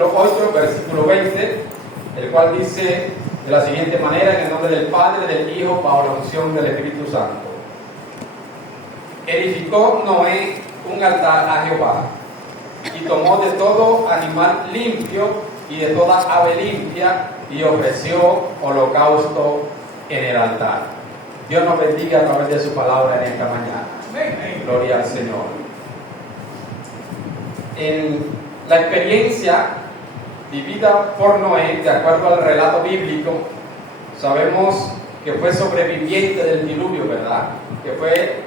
8, versículo 20, el cual dice de la siguiente manera: en el nombre del Padre, del Hijo, bajo la unción del Espíritu Santo. Edificó Noé un altar a Jehová, y tomó de todo animal limpio y de toda ave limpia, y ofreció holocausto en el altar. Dios nos bendiga a través de su palabra en esta mañana. Amén. Gloria al Señor. En la experiencia vivida por Noé, de acuerdo al relato bíblico, sabemos que fue sobreviviente del diluvio, ¿verdad? Que fue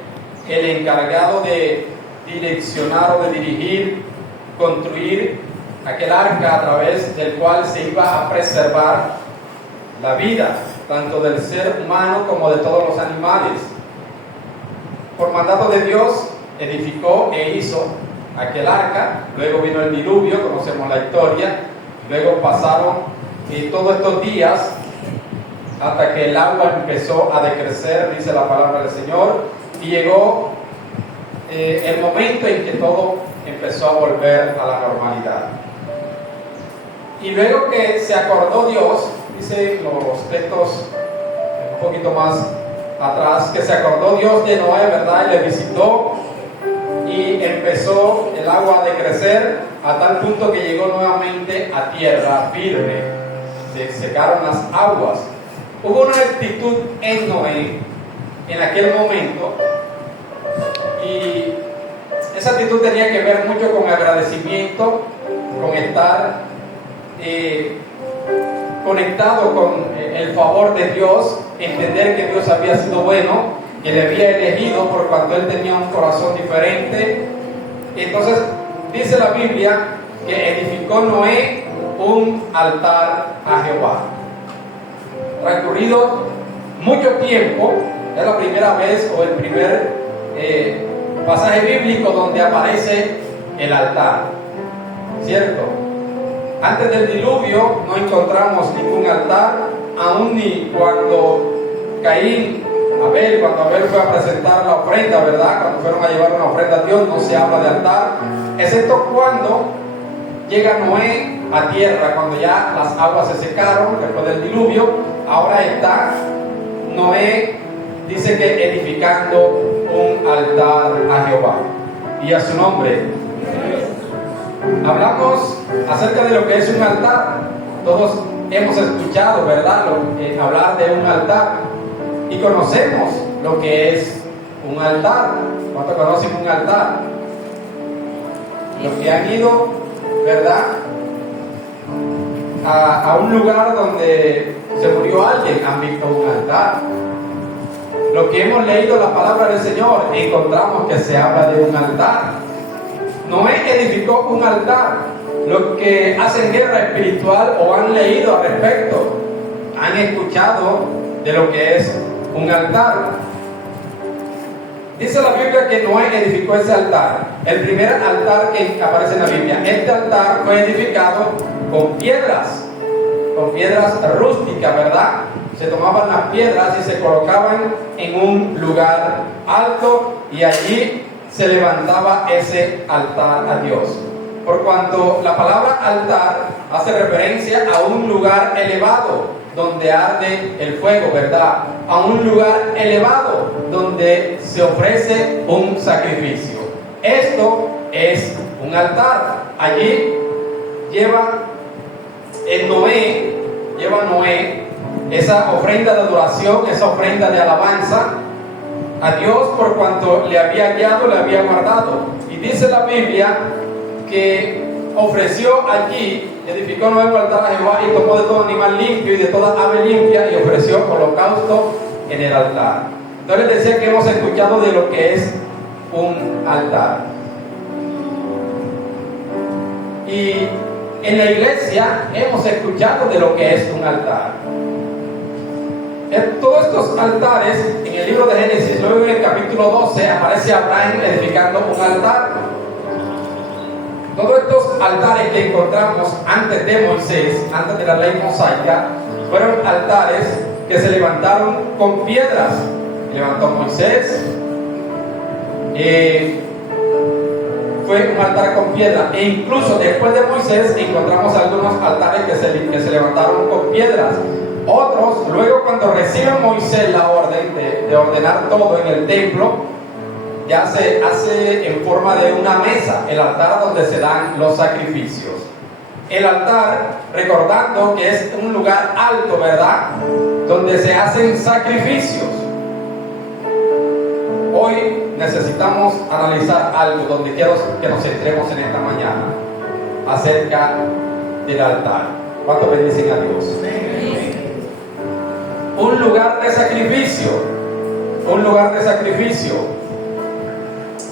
el encargado de direccionar o de dirigir, construir aquel arca a través del cual se iba a preservar la vida, tanto del ser humano como de todos los animales. Por mandato de Dios, edificó e hizo aquel arca. Luego vino el diluvio, conocemos la historia. Luego pasaron todos estos días hasta que el agua empezó a decrecer, dice la palabra del Señor, y llegó el momento en que todo empezó a volver a la normalidad. Y luego que se acordó Dios, dice los textos un poquito más atrás, que se acordó Dios de Noé, ¿verdad? Y le visitó, y empezó el agua a decrecer a tal punto que llegó nuevamente a tierra firme. Se secaron las aguas. Hubo una actitud en Noé en aquel momento, y esa actitud tenía que ver mucho con agradecimiento, con estar conectado con el favor de Dios, entender que Dios había sido bueno, que le había elegido por cuanto él tenía un corazón diferente. Entonces dice la Biblia que edificó Noé un altar a Jehová. Transcurrido mucho tiempo, es la primera vez o el primer pasaje bíblico donde aparece el altar, ¿cierto? Antes del diluvio no encontramos ningún altar, aún ni cuando cuando Abel fue a presentar la ofrenda, ¿verdad? Cuando fueron a llevar una ofrenda a Dios, no se habla de altar, excepto cuando llega Noé a tierra, cuando ya las aguas se secaron después del diluvio. Ahora está Noé, dice que edificando un altar a Jehová y a su nombre. Hablamos acerca de lo que es un altar. Todos hemos escuchado, ¿verdad?, hablar de un altar. Y conocemos lo que es un altar. ¿Cuántos conocen un altar? Los que han ido, ¿verdad?, a un lugar donde se murió alguien, han visto un altar. Los que hemos leído la palabra del Señor, encontramos que se habla de un altar. Noé edificó un altar. Los que hacen guerra espiritual o han leído al respecto, han escuchado de lo que es un altar. Dice la Biblia que Noé edificó ese altar, el primer altar que aparece en la Biblia. Este altar fue edificado con piedras rústicas, ¿verdad? Se tomaban las piedras y se colocaban en un lugar alto, y allí se levantaba ese altar a Dios. Por cuanto la palabra altar hace referencia a un lugar elevado donde arde el fuego, ¿verdad? A un lugar elevado donde se ofrece un sacrificio. Esto es un altar. Allí lleva Noé esa ofrenda de adoración, esa ofrenda de alabanza a Dios por cuanto le había guiado, le había guardado. Y dice la Biblia que ofreció allí, edificó Noé un altar a Jehová, y tomó de todo animal limpio y de toda ave limpia, y ofreció holocausto en el altar. Entonces les decía que hemos escuchado de lo que es un altar. Y en la iglesia hemos escuchado de lo que es un altar. En todos estos altares, en el libro de Génesis, luego en el capítulo 12, aparece Abraham edificando un altar. Todos estos altares que encontramos antes de Moisés, antes de la ley mosaica, fueron altares que se levantaron con piedras. Levantó Moisés, fue un altar con piedra. E incluso después de Moisés encontramos algunos altares que se levantaron con piedras. Otros, luego cuando recibe Moisés la orden de ordenar todo en el templo, ya se hace en forma de una mesa, el altar donde se dan los sacrificios. El altar, recordando que es un lugar alto, ¿verdad?, donde se hacen sacrificios. Hoy necesitamos analizar algo donde quiero que nos centremos en esta mañana, acerca del altar. ¿Cuántos bendicen a Dios? Un lugar de sacrificio, un lugar de sacrificio.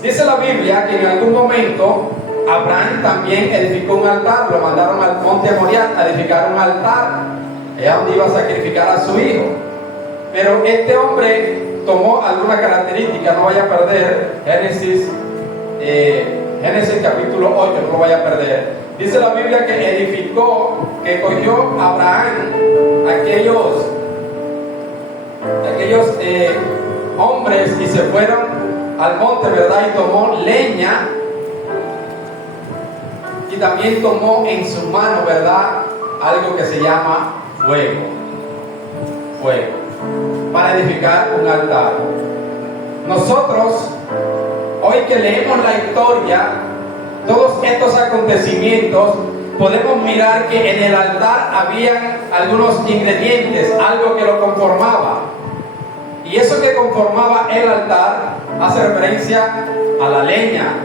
Dice la Biblia que en algún momento Abraham también edificó un altar, lo mandaron al monte Moriah a edificar un altar, allá donde iba a sacrificar a su hijo. Pero este hombre tomó alguna característica, no vaya a perder Génesis capítulo 8, no lo vaya a perder. Dice la Biblia que edificó, que cogió Abraham aquellos hombres y se fueron al monte, ¿verdad? Y tomó leña y también tomó en su mano, ¿verdad?, algo que se llama fuego, para edificar un altar. Nosotros, hoy que leemos la historia, todos estos acontecimientos, podemos mirar que en el altar habían algunos ingredientes, algo que lo conformaba. Y eso que conformaba el altar hace referencia a la leña,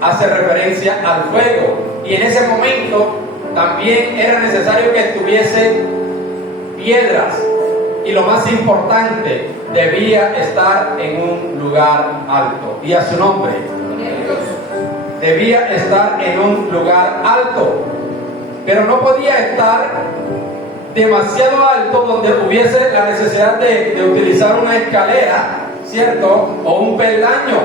hace referencia al fuego. Y en ese momento también era necesario que tuviese piedras. Y lo más importante, debía estar en un lugar alto. Y a su nombre. Debía estar en un lugar alto. Pero no podía estar demasiado alto donde hubiese la necesidad de utilizar una escalera, ¿cierto?, o un peldaño.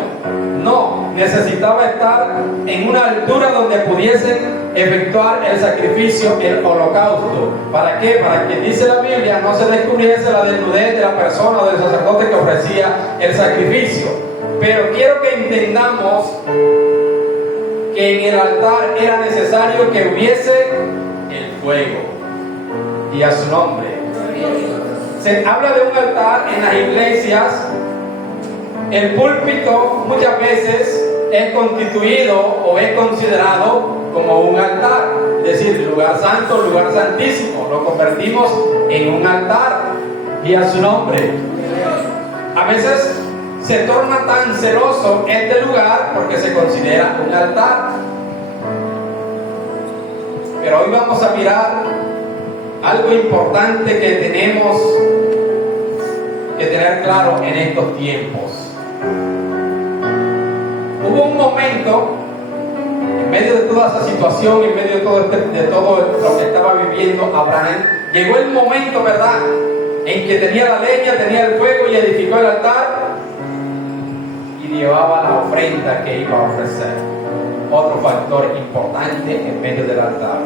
No, necesitaba estar en una altura donde pudiesen efectuar el sacrificio, el holocausto. ¿Para qué? Para que, dice la Biblia, no se descubriese la desnudez de la persona o del sacerdote que ofrecía el sacrificio. Pero quiero que entendamos que en el altar era necesario que hubiese el fuego. Y a su nombre. Se habla de un altar en las iglesias. El púlpito muchas veces es constituido o es considerado como un altar, es decir, lugar santo, lugar santísimo. Lo convertimos en un altar. Y a su nombre. A veces se torna tan celoso este lugar porque se considera un altar. Pero hoy vamos a mirar algo importante que tenemos que tener claro en estos tiempos. Hubo un momento, en medio de toda esa situación, en medio de todo lo que estaba viviendo Abraham, llegó el momento, ¿verdad?, en que tenía la leña, tenía el fuego y edificó el altar y llevaba la ofrenda que iba a ofrecer. Otro factor importante en medio del altar.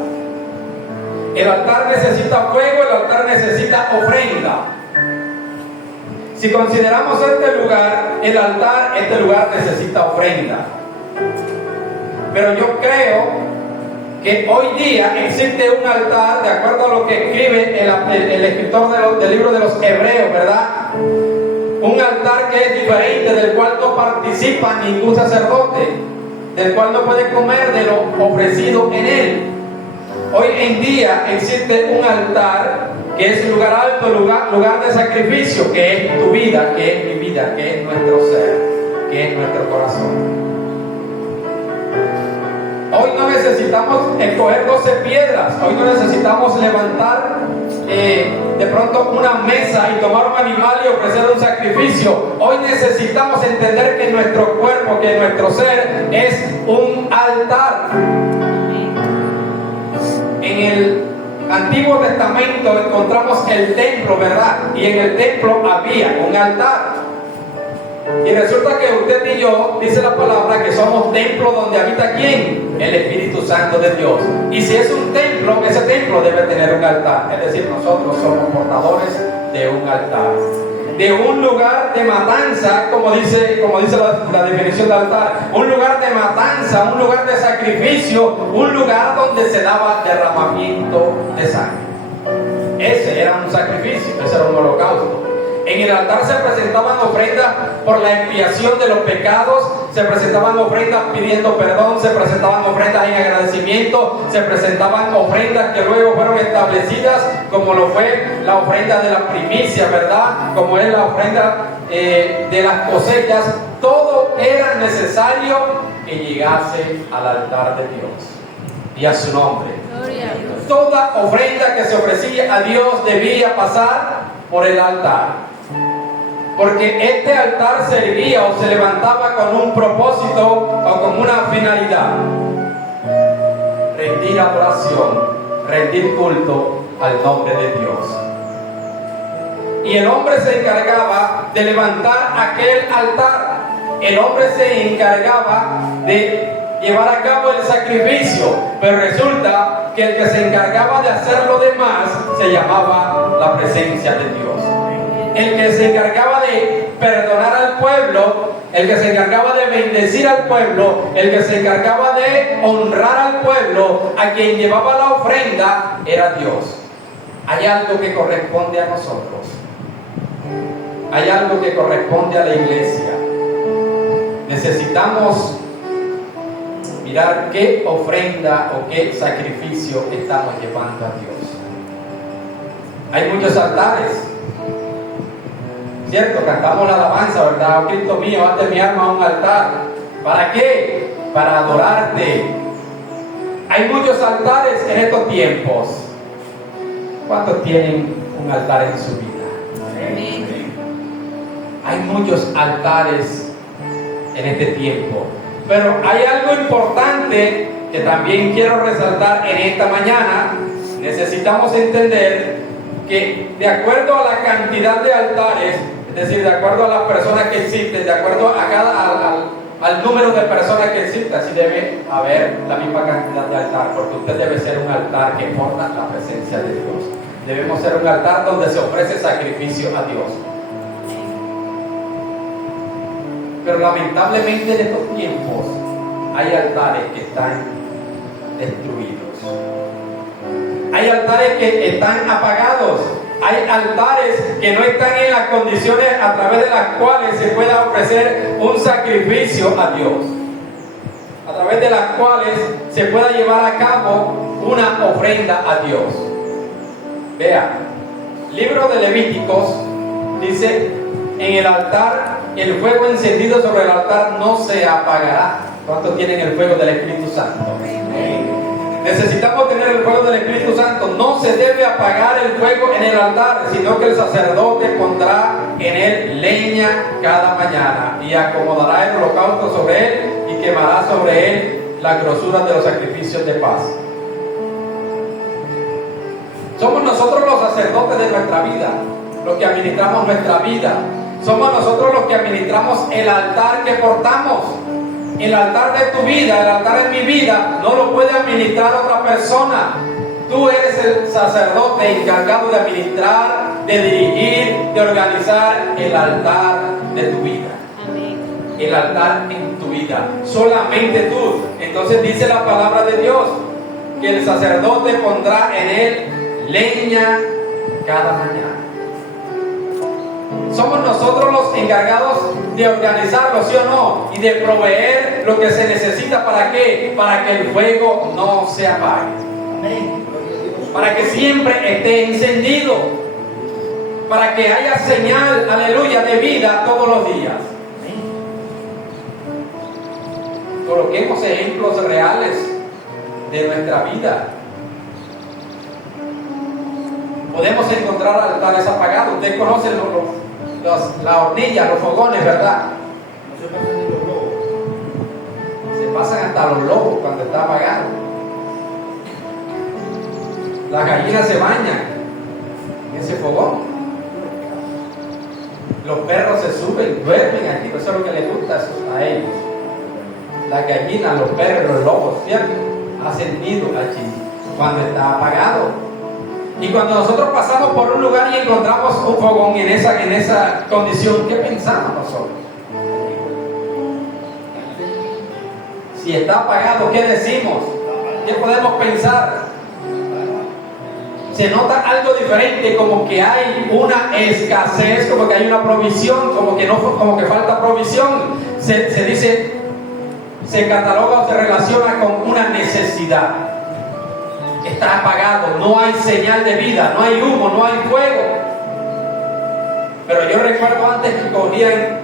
El altar necesita fuego, el altar necesita ofrenda. Si consideramos este lugar, el altar, este lugar necesita ofrenda. Pero yo creo que hoy día existe un altar, de acuerdo a lo que escribe el escritor del libro de los Hebreos, ¿verdad? Un altar que es diferente, del cual no participa ningún sacerdote, del cual no puede comer de lo ofrecido en él. Hoy en día existe un altar que es lugar alto, lugar de sacrificio, que es tu vida, que es mi vida, que es nuestro ser, que es nuestro corazón. Hoy no necesitamos escoger 12 piedras, hoy no necesitamos levantar de pronto una mesa y tomar un animal y ofrecer un sacrificio. Hoy necesitamos entender que nuestro cuerpo, que nuestro ser es un altar. En el Antiguo Testamento encontramos el templo, ¿verdad? Y en el templo había un altar. Y resulta que usted y yo, dice la palabra, que somos templo donde habita ¿quién? El Espíritu Santo de Dios. Y si es un templo, ese templo debe tener un altar. Es decir, nosotros somos portadores de un altar. de un lugar de matanza, como dice la definición de altar, un lugar de matanza, un lugar de sacrificio, un lugar donde se daba derramamiento de sangre. Ese era un sacrificio, ese era un holocausto. En el altar se presentaban ofrendas por la expiación de los pecados, se presentaban ofrendas pidiendo perdón, se presentaban ofrendas en agradecimiento, se presentaban ofrendas que luego fueron establecidas, como lo fue la ofrenda de la primicia, ¿verdad? Como es la ofrenda de las cosechas. Todo era necesario que llegase al altar de Dios y a su nombre. Toda ofrenda que se ofrecía a Dios debía pasar por el altar. Porque este altar servía o se levantaba con un propósito o con una finalidad: rendir adoración, rendir culto al nombre de Dios. Y el hombre se encargaba de levantar aquel altar. El hombre se encargaba de llevar a cabo el sacrificio, pero resulta que el que se encargaba de hacer lo demás se llamaba la presencia de Dios. El que se encargaba de perdonar al pueblo, el que se encargaba de bendecir al pueblo, el que se encargaba de honrar al pueblo, a quien llevaba la ofrenda, era Dios. Hay algo que corresponde a nosotros. Hay algo que corresponde a la iglesia. Necesitamos mirar qué ofrenda o qué sacrificio estamos llevando a Dios. Hay muchos altares, ¿cierto? Cantamos la alabanza, ¿verdad? Oh Cristo mío, haz de mi alma un altar. ¿Para qué? Para adorarte. Hay muchos altares en estos tiempos. ¿Cuántos tienen un altar en su vida? Amén. Hay muchos altares en este tiempo. Pero hay algo importante que también quiero resaltar en esta mañana. Necesitamos entender que de acuerdo a la cantidad de altares, es decir, de acuerdo a las personas que existen, de acuerdo a al número de personas que existen, así debe haber la misma cantidad de altar, porque usted debe ser un altar que porta la presencia de Dios. Debemos ser un altar donde se ofrece sacrificio a Dios. Pero lamentablemente en estos tiempos hay altares que están destruidos. Hay altares que están apagados. Hay altares que no están en las condiciones a través de las cuales se pueda ofrecer un sacrificio a Dios. A través de las cuales se pueda llevar a cabo una ofrenda a Dios. Vea, libro de Levíticos dice: en el altar, el fuego encendido sobre el altar no se apagará. ¿Cuántos tienen el fuego del Espíritu Santo? Necesitamos tener el fuego del Espíritu Santo. No se debe apagar el fuego en el altar, sino que el sacerdote pondrá en él leña cada mañana y acomodará el holocausto sobre él y quemará sobre él las grosuras de los sacrificios de paz. Somos nosotros los sacerdotes de nuestra vida, los que administramos nuestra vida. Somos nosotros los que administramos el altar que portamos. El altar de tu vida, el altar en mi vida, no lo puede administrar otra persona. Tú eres el sacerdote encargado de administrar, de dirigir, de organizar el altar de tu vida. Amén. El altar en tu vida, solamente tú. Entonces dice la palabra de Dios que el sacerdote pondrá en él leña cada mañana. Somos nosotros los encargados de organizarlo, ¿sí o no? Y de proveer lo que se necesita. ¿Para qué? Para que el fuego no se apague. Amén. Para que siempre esté encendido. Para que haya señal, aleluya, de vida todos los días. Coloquemos ejemplos reales de nuestra vida. Podemos encontrar altares apagados. Ustedes conocen la hornilla, los fogones, ¿verdad? No se pasan ni los lobos. Se pasan hasta los lobos cuando está apagado. Las gallinas se bañan en ese fogón. Los perros se suben, duermen aquí, eso es lo que les gusta a ellos. Las gallinas, los perros, los lobos, ¿cierto? Hacen nido allí cuando está apagado. Y cuando nosotros pasamos por un lugar y encontramos un fogón en esa condición, ¿qué pensamos nosotros? Si está apagado, ¿qué decimos? ¿Qué podemos pensar? Se nota algo diferente, como que hay una escasez, como que hay una provisión, como que falta provisión. Se dice, se cataloga o se relaciona con una necesidad. Está apagado, no hay señal de vida, no hay humo, no hay fuego. Pero yo recuerdo antes que cogían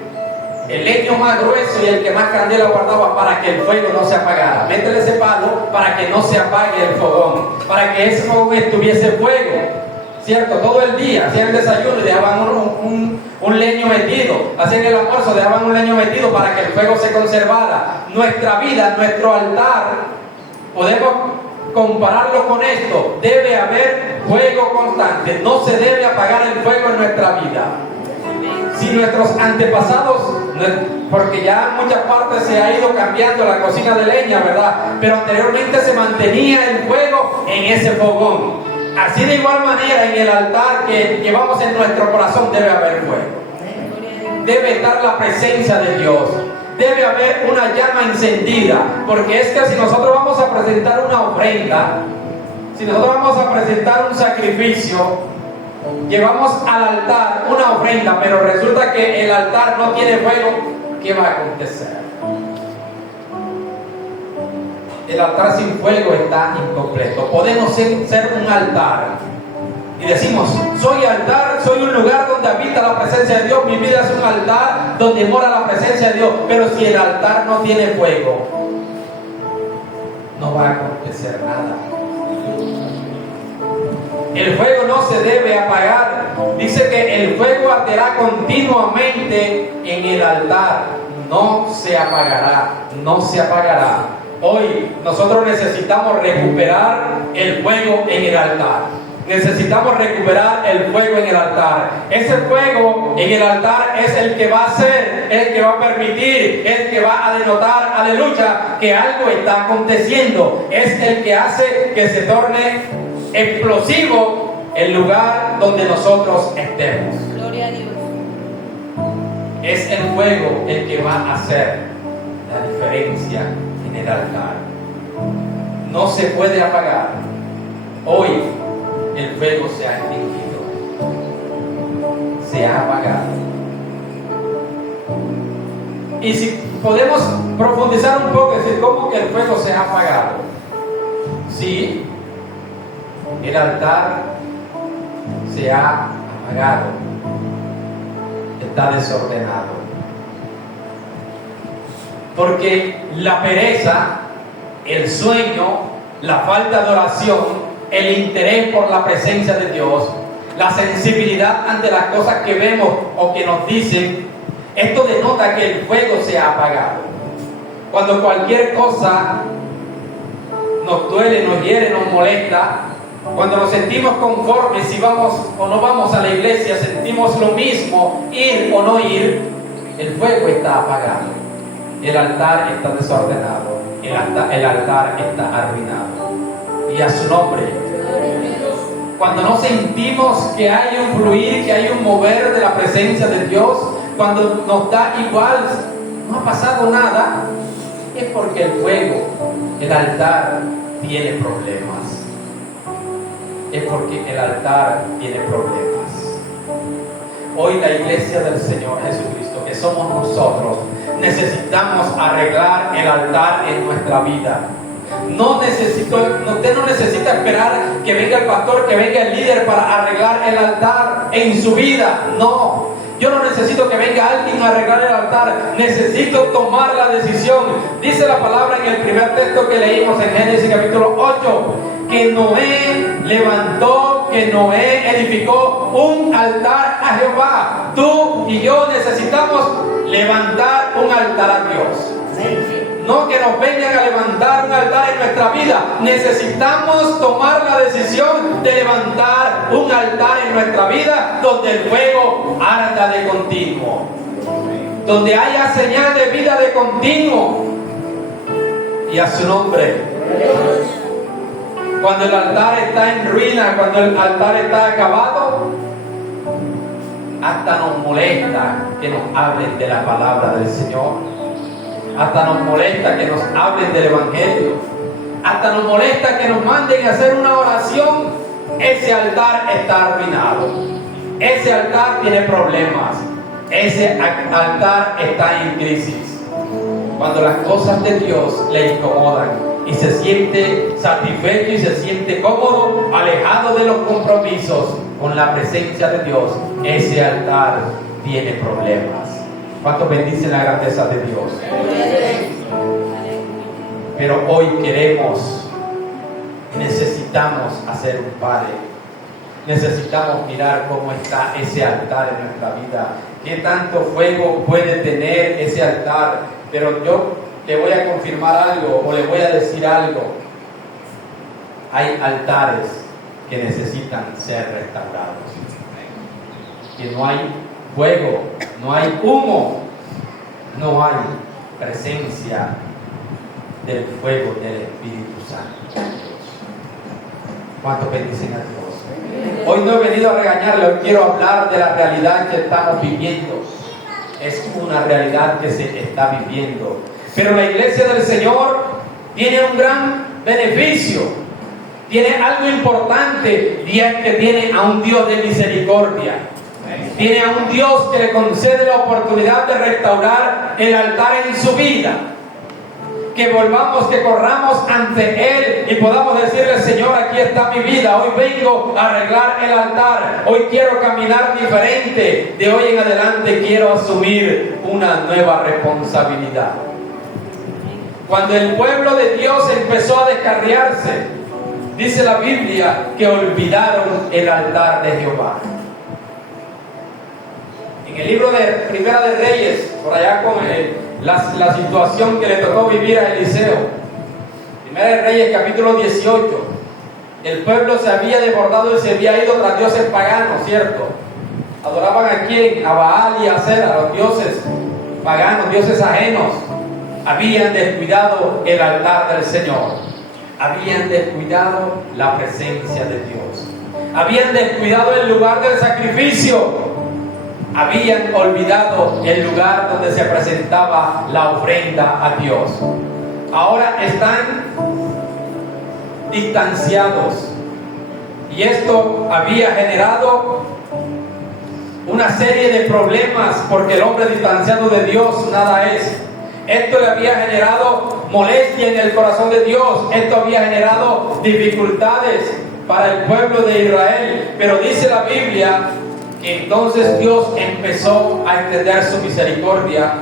el leño más grueso y el que más candela guardaba para que el fuego no se apagara. Métele ese palo para que no se apague el fogón, para que ese fogón estuviese fuego, ¿cierto? Todo el día hacían el desayuno y dejaban un leño metido, hacían el almuerzo, dejaban un leño metido para que el fuego se conservara. Nuestra vida, nuestro altar, podemos compararlo con esto. Debe haber fuego constante, no se debe apagar el fuego en nuestra vida. Si nuestros antepasados, porque ya en muchas partes se ha ido cambiando la cocina de leña, ¿verdad? Pero anteriormente se mantenía el fuego en ese fogón. Así de igual manera en el altar que llevamos en nuestro corazón debe haber fuego. Debe estar la presencia de Dios. Debe haber una llama encendida. Porque es que si nosotros vamos a presentar una ofrenda, si nosotros vamos a presentar un sacrificio, llevamos al altar una ofrenda, pero resulta que el altar no tiene fuego, ¿qué va a acontecer? El altar sin fuego está incompleto. Podemos ser un altar y decimos, soy altar, soy un lugar donde habita la presencia de Dios, mi vida es un altar donde mora la presencia de Dios, pero si el altar no tiene fuego, no va a acontecer nada. El fuego no se debe apagar. Dice que el fuego arderá continuamente en el altar. No se apagará, no se apagará. Hoy nosotros necesitamos recuperar el fuego en el altar. Necesitamos recuperar el fuego en el altar. Ese fuego en el altar es el que va a hacer, el que va a permitir, el que va a denotar, aleluya, que algo está aconteciendo. Es el que hace que se torne explosivo el lugar donde nosotros estemos. Gloria a Dios. Es el fuego el que va a hacer la diferencia en el altar. No se puede apagar. Hoy el fuego se ha extinguido, se ha apagado. Y si podemos profundizar un poco, decir cómo que el fuego se ha apagado. Sí, el altar se ha apagado, está desordenado, porque la pereza, el sueño, la falta de oración, el interés por la presencia de Dios, la sensibilidad ante las cosas que vemos o que nos dicen, esto denota que el fuego se ha apagado. Cuando cualquier cosa nos duele, nos hiere, nos molesta, cuando nos sentimos conformes, si vamos o no vamos a la iglesia, sentimos lo mismo, ir o no ir, el fuego está apagado, el altar está desordenado, el altar está arruinado. Y a su nombre. Cuando no sentimos que hay un fluir, que hay un mover de la presencia de Dios, cuando nos da igual, no ha pasado nada, es porque el fuego, el altar, tiene problemas. Es porque el altar tiene problemas. Hoy la iglesia del Señor Jesucristo, que somos nosotros, necesitamos arreglar el altar en nuestra vida. Usted no necesita esperar que venga el pastor, que venga el líder para arreglar el altar en su vida. No, yo no necesito que venga alguien a arreglar el altar. Necesito tomar la decisión. Dice la palabra en el primer texto que leímos en Génesis capítulo 8, que Noé edificó un altar a Jehová. Tú y yo necesitamos levantar un altar a Dios. No que nos vengan a levantar un altar en nuestra vida. Necesitamos tomar la decisión de levantar un altar en nuestra vida donde el fuego arda de continuo, donde haya señal de vida de continuo. Y a su nombre. cuando el altar está en ruina, cuando el altar está acabado, hasta nos molesta que nos hablen de la palabra del Señor, hasta nos molesta que nos hablen del Evangelio, hasta nos molesta que nos manden a hacer una oración. Ese altar está arruinado, ese altar tiene problemas, ese altar está en crisis. Cuando las cosas de Dios le incomodan y se siente satisfecho y se siente cómodo, alejado de los compromisos con la presencia de Dios, ese altar tiene problemas. ¿Cuántos bendicen la grandeza de Dios? Pero hoy necesitamos hacer un pare. Necesitamos mirar cómo está ese altar en nuestra vida. ¿Qué tanto fuego puede tener ese altar? Pero yo te voy a confirmar algo o le voy a decir algo. Hay altares que necesitan ser restaurados. Que no hay fuego, no hay humo, no hay presencia del fuego del Espíritu Santo. ¿Cuántos bendicen a Dios? Hoy no he venido a regañarle, hoy quiero hablar de la realidad que estamos viviendo. Es una realidad que se está viviendo. Pero la iglesia del Señor tiene un gran beneficio, tiene algo importante, y es que tiene a un Dios de misericordia. Tiene a un Dios que le concede la oportunidad de restaurar el altar en su vida. Que volvamos, que corramos ante Él y podamos decirle: Señor, aquí está mi vida, hoy vengo a arreglar el altar, hoy quiero caminar diferente, de hoy en adelante quiero asumir una nueva responsabilidad. Cuando el pueblo de Dios empezó a descarriarse, dice la Biblia que olvidaron el altar de Jehová. En el libro de Primera de Reyes, por allá con la situación que le tocó vivir a Eliseo, Primera de Reyes capítulo 18, el pueblo se había desbordado y se había ido tras dioses paganos, ¿cierto? Adoraban a quién, a Baal y a Acera, a los dioses paganos, dioses ajenos. Habían descuidado el altar del Señor, habían descuidado la presencia de Dios, habían descuidado el lugar del sacrificio, habían olvidado el lugar donde se presentaba la ofrenda a Dios. Ahora están distanciados, y esto había generado una serie de problemas, porque el hombre distanciado de Dios nada es. Esto le había generado molestia en el corazón de Dios, esto había generado dificultades para el pueblo de Israel. Pero dice la Biblia que entonces Dios empezó a extender su misericordia,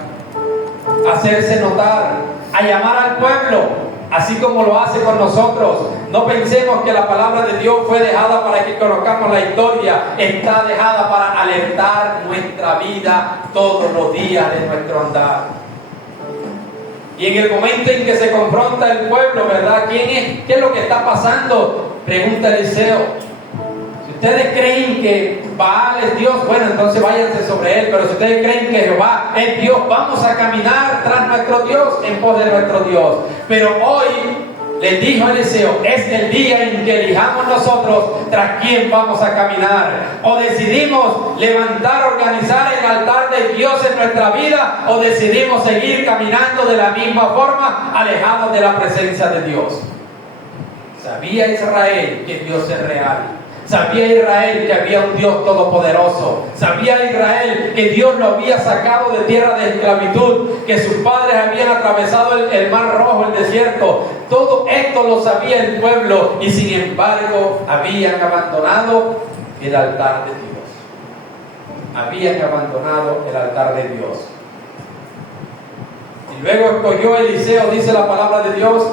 a hacerse notar, a llamar al pueblo, así como lo hace con nosotros. No pensemos que la palabra de Dios fue dejada para que conozcamos la historia, está dejada para alertar nuestra vida todos los días de nuestro andar. Y en el momento en que se confronta el pueblo, ¿verdad? ¿Quién es? ¿Qué es lo que está pasando? Pregunta Eliseo. Si ustedes creen que Baal es Dios, bueno, entonces váyanse sobre él. Pero si ustedes creen que Jehová es Dios, vamos a caminar tras nuestro Dios, en pos de nuestro Dios. Pero hoy les dijo Eliseo: es el día en que elijamos nosotros tras quién vamos a caminar. O decidimos levantar, organizar el altar de Dios en nuestra vida, o decidimos seguir caminando de la misma forma, alejados de la presencia de Dios. Sabía Israel que Dios es real. Sabía Israel que había un Dios todopoderoso. Sabía Israel que Dios lo había sacado de tierra de esclavitud, que sus padres habían atravesado el mar rojo, el desierto. Todo esto lo sabía el pueblo, y sin embargo habían abandonado el altar de Dios. Habían abandonado el altar de Dios. Y luego escogió Eliseo, dice la palabra de Dios,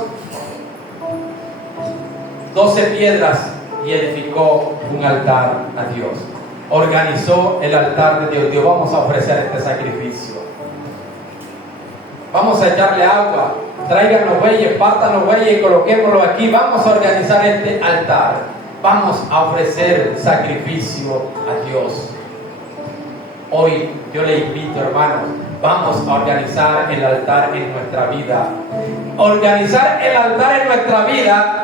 12 piedras, y edificó un altar a Dios. Organizó el altar de Dios. Dios, vamos a ofrecer este sacrificio. Vamos a echarle agua. Traigan los bueyes, partan los bueyes y coloquémoslo aquí. Vamos a organizar este altar. Vamos a ofrecer sacrificio a Dios. Hoy yo le invito, hermanos, vamos a organizar el altar en nuestra vida. Organizar el altar en nuestra vida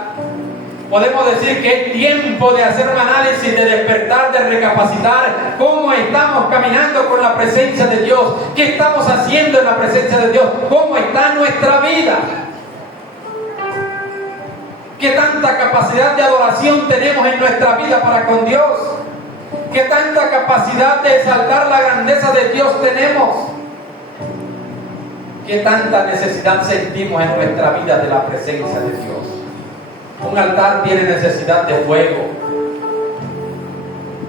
Podemos decir que es tiempo de hacer un análisis, de despertar, de recapacitar cómo estamos caminando con la presencia de Dios, qué estamos haciendo en la presencia de Dios, cómo está nuestra vida, qué tanta capacidad de adoración tenemos en nuestra vida para con Dios, qué tanta capacidad de exaltar la grandeza de Dios tenemos, qué tanta necesidad sentimos en nuestra vida de la presencia de Dios. Un altar tiene necesidad de fuego.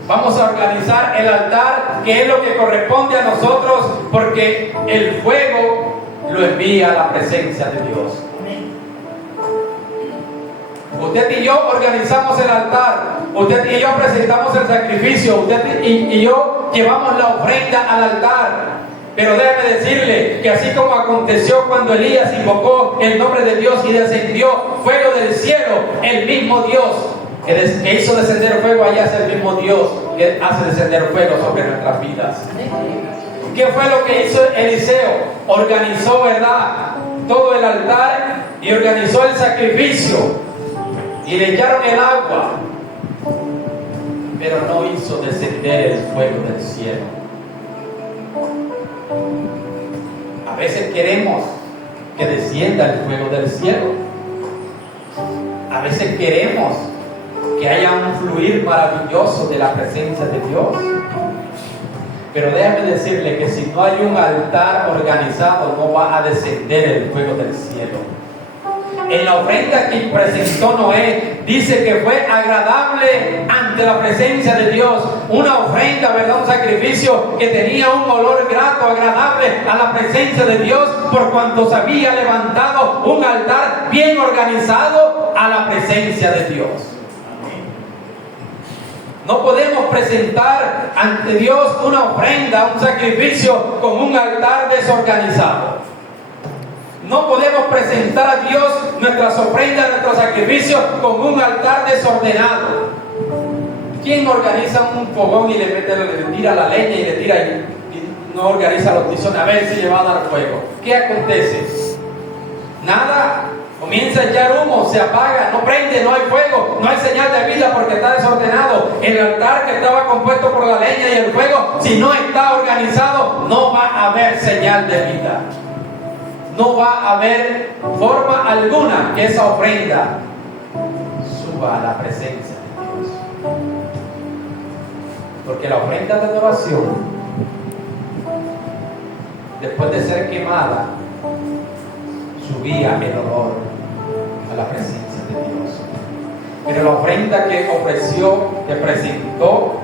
Vamos a organizar el altar, que es lo que corresponde a nosotros, porque el fuego lo envía a la presencia de Dios. Usted y yo organizamos el altar, usted y yo presentamos el sacrificio, usted y yo llevamos la ofrenda al altar. Pero déjeme decirle que así como aconteció cuando Elías invocó el nombre de Dios y descendió fuego del cielo, el mismo Dios que hizo descender fuego allá es el mismo Dios que hace descender fuego sobre nuestras vidas. ¿Qué fue lo que hizo Eliseo? Organizó, ¿verdad?, todo el altar y organizó el sacrificio y le echaron el agua, pero no hizo descender el fuego del cielo. A veces queremos que descienda el fuego del cielo. A veces queremos que haya un fluir maravilloso de la presencia de Dios. Pero déjame decirle que si no hay un altar organizado, no va a descender el fuego del cielo. En la ofrenda que presentó Noé, dice que fue agradable ante la presencia de Dios. Una ofrenda, ¿verdad?, un sacrificio que tenía un olor grato, agradable a la presencia de Dios, por cuanto se había levantado un altar bien organizado a la presencia de Dios. No podemos presentar ante Dios una ofrenda, un sacrificio con un altar desorganizado. No podemos presentar a Dios nuestras ofrendas, nuestros sacrificios con un altar desordenado. ¿Quién organiza un fogón y le tira la leña y le tira y no organiza los tizones a ver si le va a dar fuego? ¿Qué acontece? Nada. Comienza a echar humo, se apaga, no prende, no hay fuego, no hay señal de vida porque está desordenado. El altar que estaba compuesto por la leña y el fuego, si no está organizado, no va a haber señal de vida. No va a haber forma alguna que esa ofrenda suba a la presencia de Dios. Porque la ofrenda de adoración, después de ser quemada, subía el olor a la presencia de Dios. Pero la ofrenda que presentó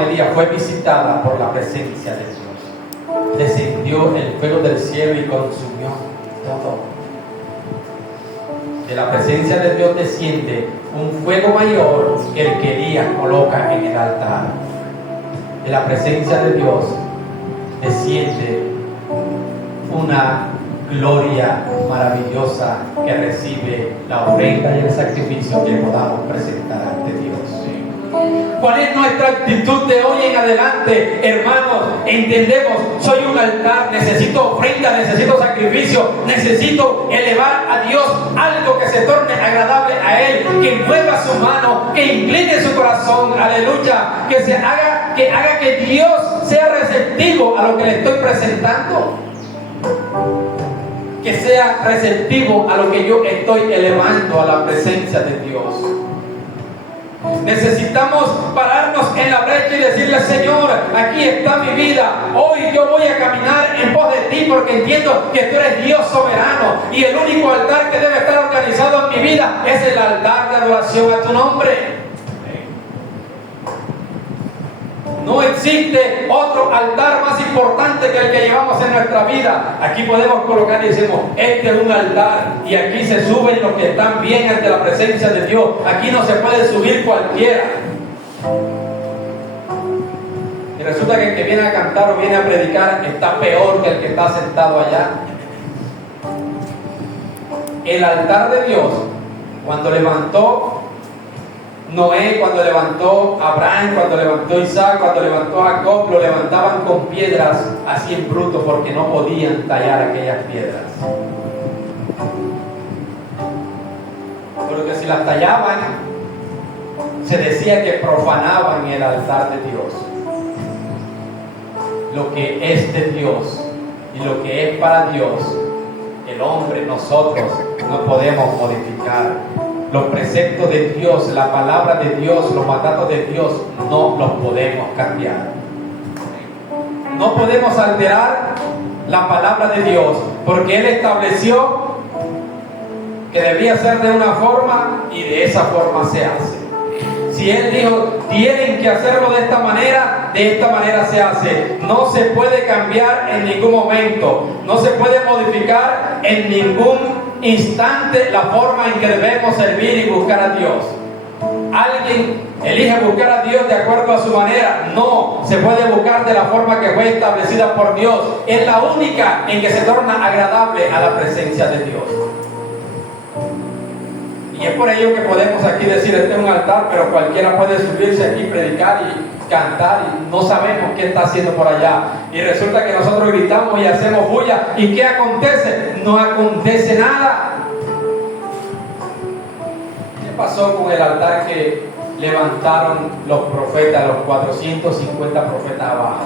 Elías fue visitada por la presencia de Dios. Descendió el fuego del cielo y consumió todo. De la presencia de Dios desciende un fuego mayor que el que Elías coloca en el altar. De la presencia de Dios desciende una gloria maravillosa que recibe la ofrenda y el sacrificio que podamos presentar ante Dios. ¿Cuál es nuestra actitud de hoy en adelante, hermanos? Entendemos, soy un altar, necesito ofrenda, necesito sacrificio, necesito elevar a Dios algo que se torne agradable a Él, que mueva su mano, que incline su corazón, aleluya, que haga que Dios sea receptivo a lo que le estoy presentando, que sea receptivo a lo que yo estoy elevando a la presencia de Dios. Necesitamos pararnos en la brecha y decirle: Señor, aquí está mi vida, hoy yo voy a caminar en pos de ti porque entiendo que tú eres Dios soberano y el único altar que debe estar organizado en mi vida es el altar de adoración a tu nombre. No existe otro altar más importante que el que llevamos en nuestra vida. Aquí podemos colocar y decimos: este es un altar, y aquí se suben los que están bien ante la presencia de Dios. Aquí no se puede subir cualquiera. Y resulta que el que viene a cantar o viene a predicar está peor que el que está sentado allá. El altar de Dios, cuando levantó Noé, cuando levantó Abraham, cuando levantó Isaac, cuando levantó Jacob, lo levantaban con piedras así en bruto porque no podían tallar aquellas piedras. porque si las tallaban, se decía que profanaban el altar de Dios. Lo que es de Dios y lo que es para Dios, el hombre, nosotros, no podemos modificar. Los preceptos de Dios, la palabra de Dios, los mandatos de Dios, no los podemos cambiar. No podemos alterar la palabra de Dios, porque Él estableció que debía ser de una forma y de esa forma se hace. Si Él dijo, tienen que hacerlo de esta manera se hace. No se puede cambiar en ningún momento, no se puede modificar en ningún instante la forma en que debemos servir y buscar a Dios. Alguien elige buscar a Dios de acuerdo a su manera. No, se puede buscar de la forma que fue establecida por Dios. Es la única en que se torna agradable a la presencia de Dios. Y es por ello que podemos aquí decir, este es un altar, pero cualquiera puede subirse aquí, predicar y cantar, y no sabemos qué está haciendo por allá. Y resulta que nosotros gritamos y hacemos bulla. ¿Y qué acontece? No acontece nada. ¿Qué pasó con el altar que levantaron los profetas, los 450 profetas abajo?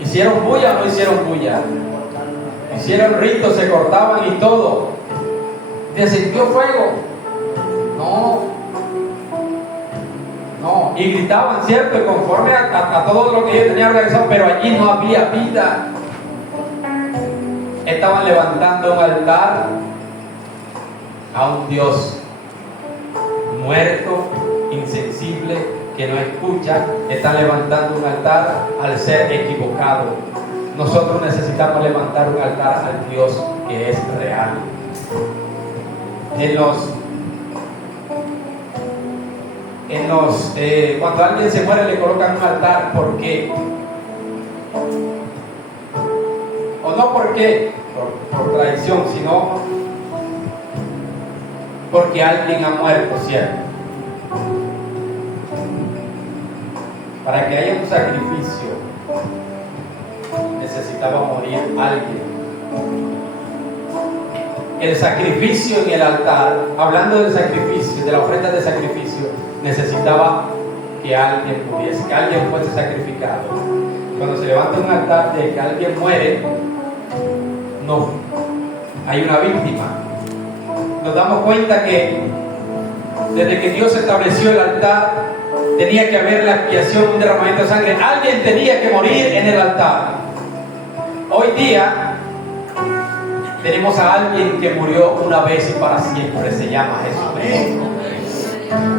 ¿Hicieron bulla o no hicieron bulla? Hicieron ritos, se cortaban y todo. ¿Descendió fuego? No. Y gritaban, ¿cierto? Y conforme a todo lo que ellos tenían organizado, pero allí no había vida. Estaban levantando un altar a un Dios muerto, insensible, que no escucha. Están levantando un altar al ser equivocado. Nosotros necesitamos levantar un altar al Dios que es real. Cuando alguien se muere le colocan un altar. ¿Por qué? O no por qué, por tradición, sino porque alguien ha muerto, ¿cierto? Para que haya un sacrificio necesitaba morir alguien. El sacrificio en el altar, hablando del sacrificio, de la ofrenda de sacrificio, necesitaba que alguien muriese, que alguien fuese sacrificado. Cuando se levanta un altar de que alguien muere, no, hay una víctima. Nos damos cuenta que desde que Dios estableció el altar, tenía que haber la expiación, un derramamiento de sangre. Alguien tenía que morir en el altar. Hoy día tenemos a alguien que murió una vez y para siempre, se llama Jesucristo.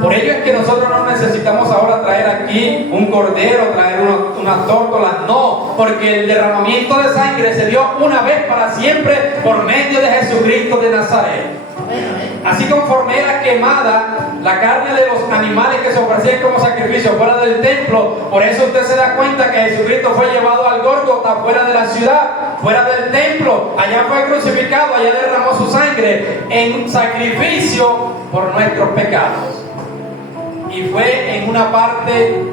Por ello es que nosotros no necesitamos ahora traer aquí un cordero, traer unas tórtolas, no, porque el derramamiento de sangre se dio una vez para siempre por medio de Jesucristo de Nazaret. Así conforme era quemada la carne de los animales que se ofrecían como sacrificio fuera del templo, por eso usted se da cuenta que Jesucristo fue llevado al Gólgota, fuera de la ciudad, fuera del templo, allá fue crucificado, allá derramó su sangre en sacrificio por nuestros pecados. Y fue en una parte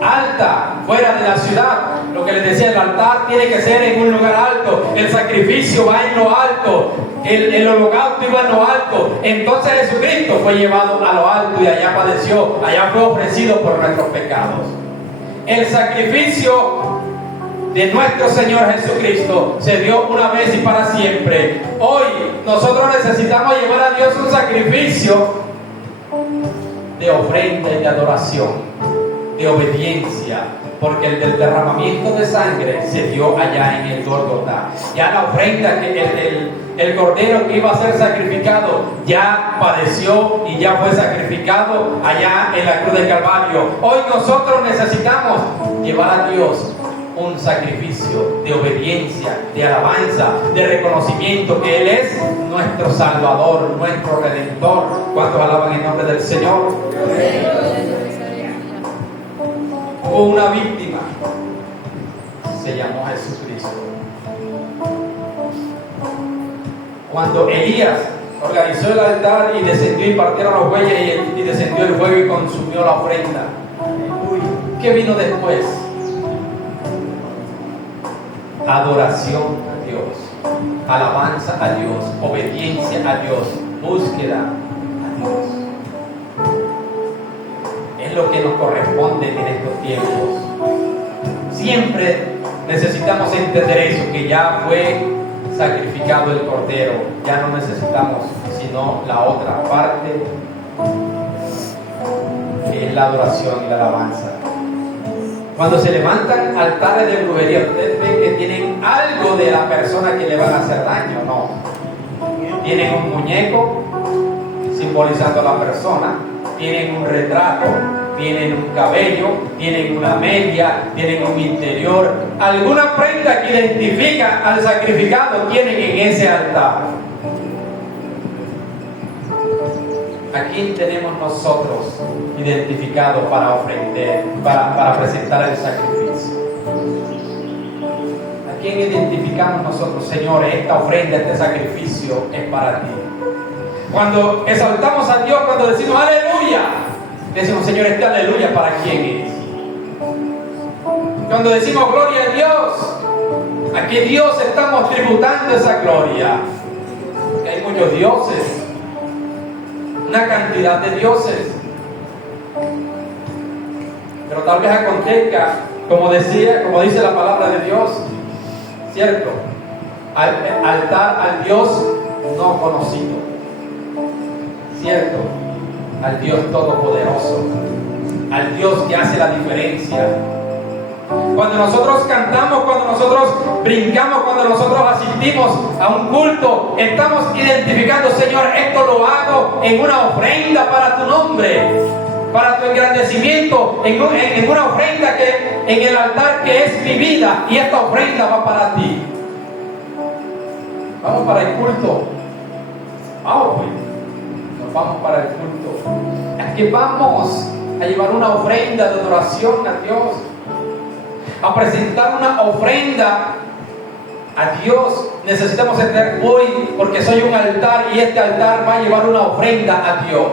alta, fuera de la ciudad. Lo que les decía, el altar tiene que ser en un lugar alto, el sacrificio va en lo alto, el holocausto iba en lo alto. Entonces Jesucristo fue llevado a lo alto y allá padeció, allá fue ofrecido por nuestros pecados. El sacrificio de nuestro Señor Jesucristo se dio una vez y para siempre. Hoy nosotros necesitamos llevar a Dios un sacrificio de ofrenda y de adoración, de obediencia, porque el del derramamiento de sangre se dio allá en el Gólgota. Ya la ofrenda, el cordero que iba a ser sacrificado, ya padeció y ya fue sacrificado allá en la cruz de Calvario. Hoy nosotros necesitamos llevar a Dios un sacrificio de obediencia, de alabanza, de reconocimiento que Él es nuestro Salvador, nuestro Redentor. ¿Cuántos alaban el nombre del Señor? Hubo una víctima, se llamó Jesucristo. Cuando Elías organizó el altar y descendió y partieron los bueyes y descendió el fuego y consumió la ofrenda, ¿qué vino después? Adoración a Dios. alabanza a Dios, obediencia a Dios, búsqueda a Dios. Es lo que nos corresponde en estos tiempos. Siempre necesitamos entender eso, que ya fue sacrificado el Cordero, ya no necesitamos sino la otra parte, que es la adoración y la alabanza. Cuando se levantan altares de brujería, ustedes ven que tienen algo de la persona que le van a hacer daño, ¿no? Tienen un muñeco simbolizando a la persona, tienen un retrato, tienen un cabello, tienen una media, tienen un interior, alguna prenda que identifica al sacrificado tienen en ese altar. ¿A quién tenemos nosotros identificado para ofrendar, para presentar el sacrificio? ¿A quién identificamos nosotros? Señor, esta ofrenda, este sacrificio es para ti. Cuando exaltamos a Dios, cuando decimos aleluya, decimos, Señor, este aleluya, ¿para quién es? Cuando decimos gloria a Dios, ¿a qué Dios estamos tributando esa gloria? Porque hay muchos dioses, una cantidad de dioses, pero tal vez acontezca, como dice la palabra de Dios, ¿cierto? Altar al Dios no conocido, ¿cierto? Al Dios todopoderoso, al Dios que hace la diferencia. Cuando nosotros cantamos, cuando nosotros brincamos, cuando nosotros asistimos a un culto, estamos identificando, Señor, esto lo hago en una ofrenda para tu nombre, para tu engrandecimiento, en una ofrenda que en el altar que es mi vida, y esta ofrenda va para ti. Vamos para el culto. Vamos pues. Nos vamos para el culto. Es que vamos a llevar una ofrenda de adoración a Dios, a presentar una ofrenda a Dios. Necesitamos entender hoy, porque soy un altar y este altar va a llevar una ofrenda a Dios.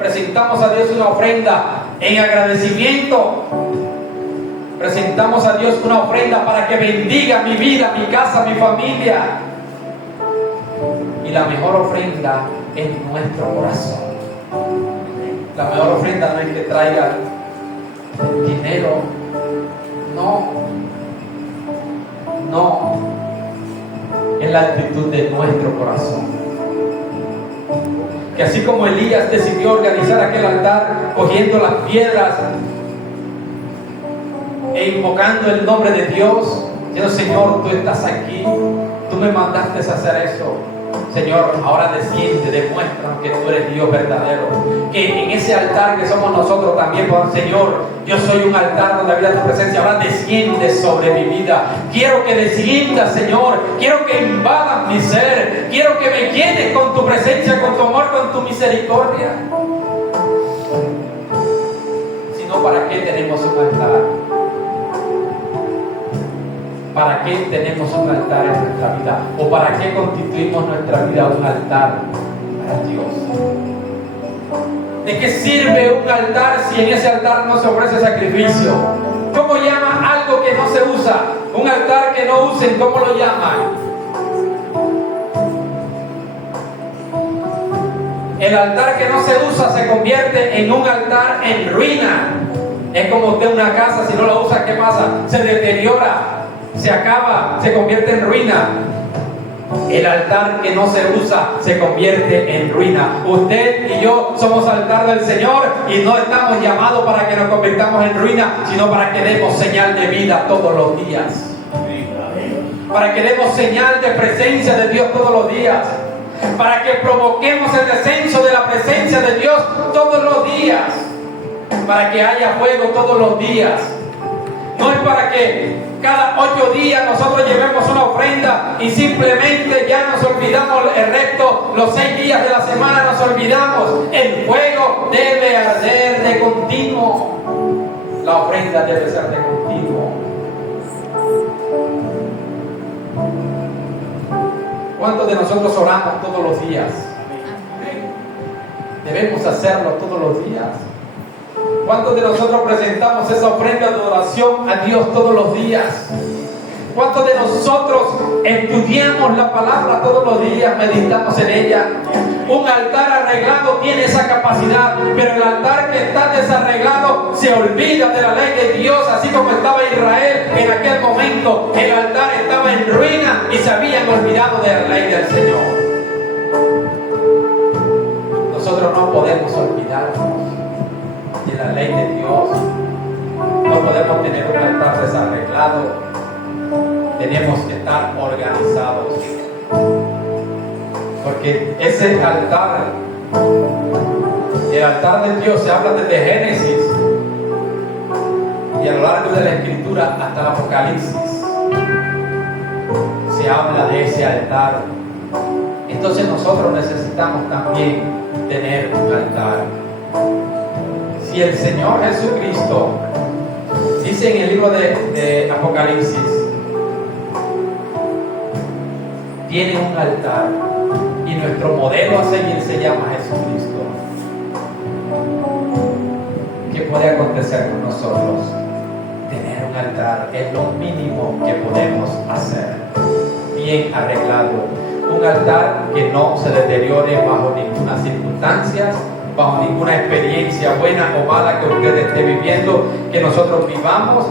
Presentamos a Dios una ofrenda en agradecimiento. Presentamos a Dios una ofrenda para que bendiga mi vida, mi casa, mi familia. Y la mejor ofrenda es nuestro corazón. La mejor ofrenda no es que traiga dinero. No, es la actitud de nuestro corazón. Que así como Elías decidió organizar aquel altar cogiendo las piedras e invocando el nombre de Dios, diciendo, Señor, tú estás aquí, tú me mandaste a hacer esto. Señor, ahora desciende, demuéstranos que tú eres Dios verdadero. Que en ese altar que somos nosotros también, Señor, yo soy un altar donde habita tu presencia. Ahora desciende sobre mi vida. Quiero que descienda, Señor. Quiero que invadas mi ser. Quiero que me llenes con tu presencia, con tu amor, con tu misericordia. Si no, ¿para qué tenemos un altar? ¿Para qué tenemos un altar en nuestra vida? ¿O para qué constituimos nuestra vida un altar para Dios? ¿De qué sirve un altar si en ese altar no se ofrece sacrificio? ¿Cómo llama algo que no se usa? Un altar que no usen, ¿cómo lo llaman? El altar que no se usa se convierte en un altar en ruina. Es como usted una casa, si no la usa, ¿qué pasa? Se deteriora, se acaba, se convierte en ruina. El altar que no se usa se convierte en ruina. Usted y yo somos altar del Señor y no estamos llamados para que nos convirtamos en ruina, sino para que demos señal de vida todos los días. Para que demos señal de presencia de Dios todos los días. Para que provoquemos el descenso de la presencia de Dios todos los días. Para que haya fuego todos los días. No es para que cada 8 días nosotros llevemos una ofrenda y simplemente ya nos olvidamos el resto, los 6 días de la semana nos olvidamos. El fuego debe arder de continuo. La ofrenda debe ser de continuo. ¿Cuántos de nosotros oramos todos los días? Debemos hacerlo todos los días. ¿Cuántos de nosotros presentamos esa ofrenda de adoración a Dios todos los días? ¿Cuántos de nosotros estudiamos la palabra todos los días, meditamos en ella? Un altar arreglado tiene esa capacidad, pero el altar que está desarreglado se olvida de la ley de Dios, así como estaba Israel en aquel momento. El altar estaba en ruina y se habían olvidado de la ley del Señor. Nosotros no podemos olvidarnos de la ley de Dios. No podemos tener un altar desarreglado. Tenemos que estar organizados. Porque ese altar, el altar de Dios, se habla desde Génesis y a lo largo de la Escritura hasta el Apocalipsis se habla de ese altar. Entonces nosotros necesitamos también tener un altar. Si el Señor Jesucristo dice en el libro de Apocalipsis, tiene un altar y nuestro modelo a seguir se llama Jesucristo, ¿qué puede acontecer con nosotros? Tener un altar es lo mínimo que podemos hacer, bien arreglado. Un altar que no se deteriore bajo ninguna circunstancia, bajo ninguna experiencia buena o mala que usted esté viviendo, que nosotros vivamos.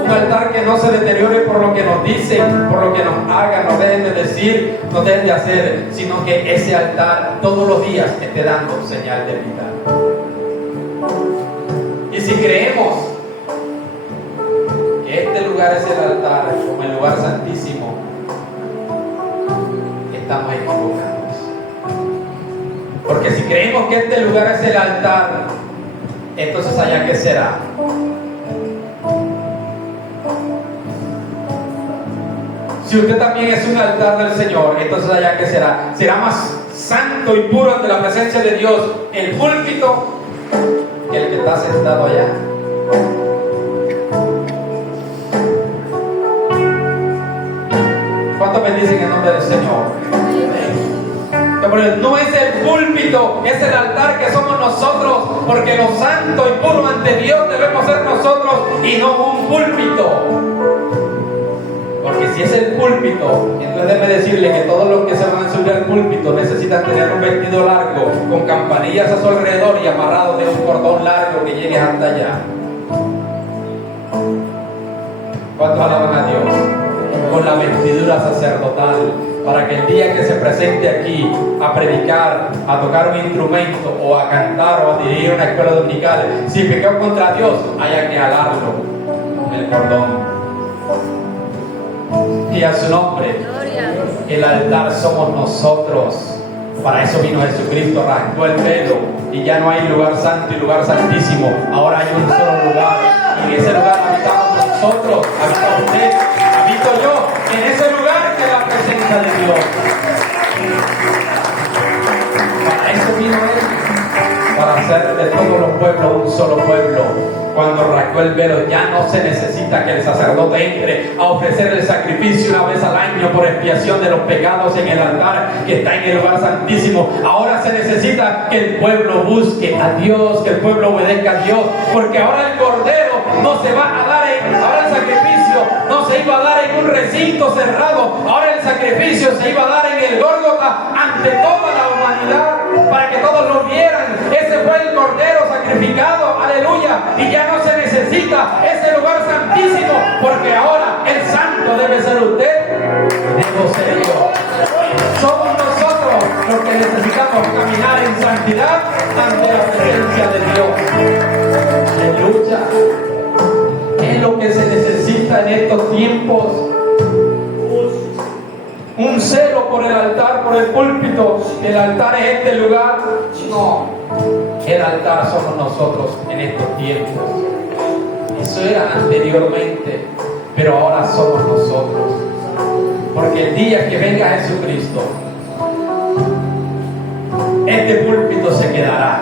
Un altar que no se deteriore por lo que nos dicen, por lo que nos hagan, nos dejen de decir, nos dejen de hacer, sino que ese altar todos los días esté dando señal de vida. Y si creemos que este lugar es el altar, como el lugar santísimo, estamos equivocados. Porque si creemos que este lugar es el altar, entonces allá ¿qué será? Si usted también es un altar del Señor, entonces allá ¿qué será? Será más santo y puro ante la presencia de Dios el púlpito que el que está sentado allá. ¿Cuántos bendicen en nombre del Señor? No es el púlpito, es el altar que somos nosotros, porque lo santo y puro ante Dios debemos ser nosotros y no un púlpito. Porque si es el púlpito, entonces déjeme decirle que todos los que se van a subir al púlpito necesitan tener un vestido largo, con campanillas a su alrededor y amarrado de un cordón largo que llegue hasta allá. ¿Cuántos alaban a Dios? Con la vestidura sacerdotal, para que el día que se presente aquí a predicar, a tocar un instrumento o a cantar o a dirigir una escuela dominical, si pecó contra Dios, haya que alarlo con el cordón. Y a su nombre, el altar somos nosotros. Para eso vino Jesucristo, rasgó el velo y ya no hay lugar santo y lugar santísimo. Ahora hay un solo lugar y en ese lugar habitamos nosotros, habita usted, habito yo, en ese lugar que es la presencia de Dios. Para eso vino Él, para hacer de todos los pueblos un solo pueblo. Cuando rasgó el velo, ya no se necesita que el sacerdote entre a ofrecer el sacrificio una vez al año por expiación de los pecados en el altar que está en el lugar santísimo. Ahora se necesita que el pueblo busque a Dios, que el pueblo obedezca a Dios, porque ahora el cordero no se va a dar ahora el sacrificio no se iba a dar en un recinto cerrado, ahora el sacrificio se iba a dar en el Gólgota ante toda la humanidad, para que todos lo vieran. Ese fue el cordero sacrificado, aleluya, y ya no se necesita ese lugar santísimo, porque ahora el santo debe ser usted, debo ser yo. Somos nosotros los que necesitamos caminar en santidad ante la presencia de Dios. Aleluya. Es lo que se necesita en estos tiempos. Un celo por el altar, por el púlpito. El altar es este lugar. No, el altar somos nosotros en estos tiempos. Eso era anteriormente, pero ahora somos nosotros. Porque el día que venga Jesucristo, este púlpito se quedará.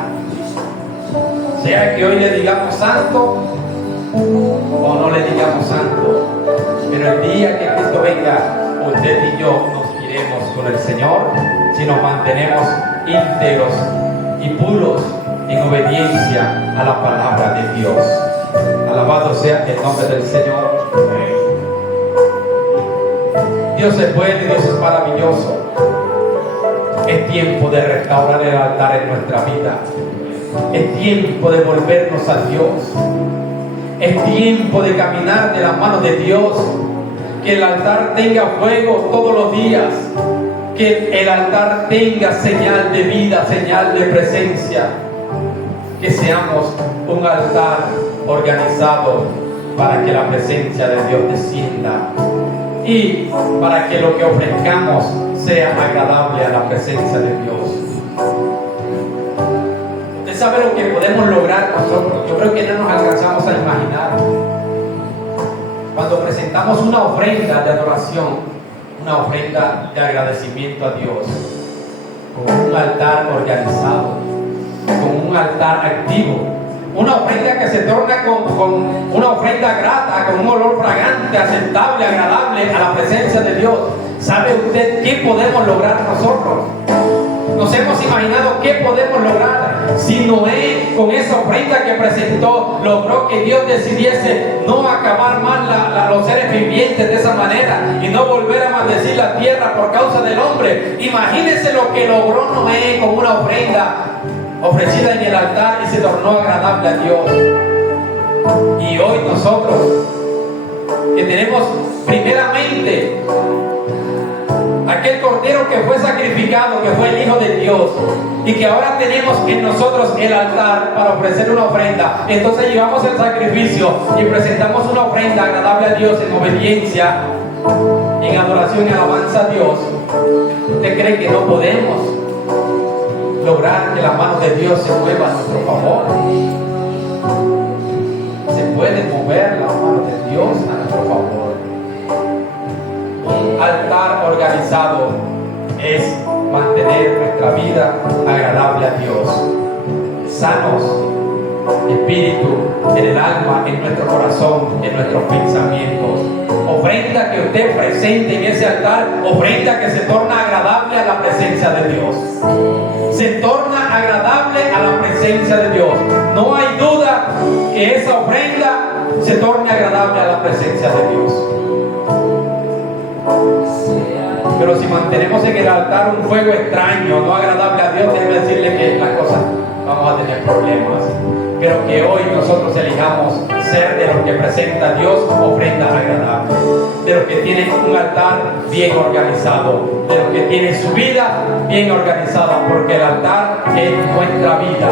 Sea que hoy le digamos santo o no le digamos santo, pero el día que Cristo venga, usted y yo nos iremos con el Señor si nos mantenemos íntegros y puros en obediencia a la palabra de Dios. Alabado sea el nombre del Señor. Dios es bueno y Dios es maravilloso. Es tiempo de restaurar el altar en nuestra vida. Es tiempo de volvernos a Dios. Es tiempo de caminar de la mano de Dios. Que el altar tenga fuego todos los días. Que el altar tenga señal de vida, señal de presencia. Que seamos un altar organizado para que la presencia de Dios descienda y para que lo que ofrezcamos sea agradable a la presencia de Dios. Usted sabe lo que podemos lograr nosotros. Yo creo que no nos alcanzamos a imaginar. Cuando presentamos una ofrenda de adoración, una ofrenda de agradecimiento a Dios, con un altar organizado, con un altar activo, una ofrenda que se torna con una ofrenda grata, con un olor fragante, aceptable, agradable a la presencia de Dios. ¿Sabe usted qué podemos lograr nosotros? Nos hemos imaginado qué podemos lograr si Noé, con esa ofrenda que presentó, logró que Dios decidiese no acabar más los seres vivientes de esa manera y no volver a maldecir la tierra por causa del hombre. Imagínense lo que logró Noé con una ofrenda ofrecida en el altar y se tornó agradable a Dios. Y hoy nosotros, que tenemos primeramente aquel cordero que fue sacrificado, que fue el Hijo de Dios, y que ahora tenemos en nosotros el altar para ofrecer una ofrenda, entonces llevamos el sacrificio y presentamos una ofrenda agradable a Dios en obediencia, en adoración y alabanza a Dios. ¿Usted cree que no podemos lograr que la mano de Dios se mueva a nuestro favor? Se puede mover la mano de Dios a nuestro favor. Un altar organizado es mantener nuestra vida agradable a Dios, sanos, espíritu, en el alma, en nuestro corazón, en nuestros pensamientos. Ofrenda que usted presente en ese altar, ofrenda que se torna agradable a la presencia de Dios. Se torna agradable a la presencia de Dios. No hay duda que esa ofrenda se torne agradable a la presencia de Dios. Pero si mantenemos en el altar un fuego extraño, no agradable a Dios, déjeme decirle que las cosas vamos a tener problemas. Pero que hoy nosotros elijamos ser de los que presenta a Dios ofrenda agradable, de los que tienen un altar bien organizado, de los que tienen su vida bien organizada, porque el altar es nuestra vida,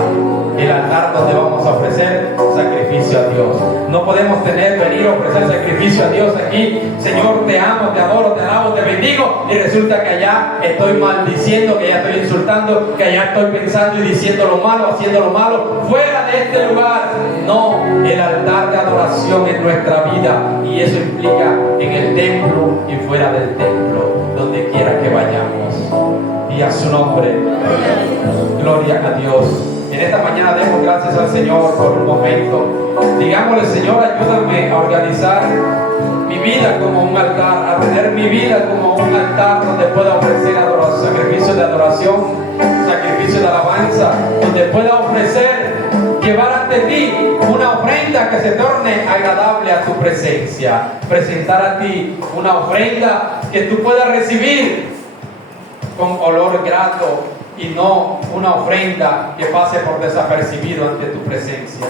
el altar donde vamos a ofrecer sacrificio a Dios. No podemos venir a ofrecer sacrificio a Dios aquí, Señor, te amo, te adoro, te alabo, te bendigo, y resulta que allá estoy maldiciendo, que allá estoy insultando, que allá estoy pensando y diciendo lo malo, haciendo lo malo, fuera de este lugar. No, el altar de adoración es nuestra vida, y eso implica en el templo y fuera del templo, donde quiera que vayamos. Y a su nombre, gloria a Dios. En esta mañana demos gracias al Señor por un momento. Digámosle: Señor, ayúdame a organizar mi vida como un altar, a tener mi vida como un altar donde pueda ofrecer sacrificio de adoración, sacrificio de alabanza, donde pueda ofrecer, llevar ante ti una ofrenda que se torne agradable a tu presencia, presentar a ti una ofrenda que tú puedas recibir con olor grato y no una ofrenda que pase por desapercibido ante tu presencia.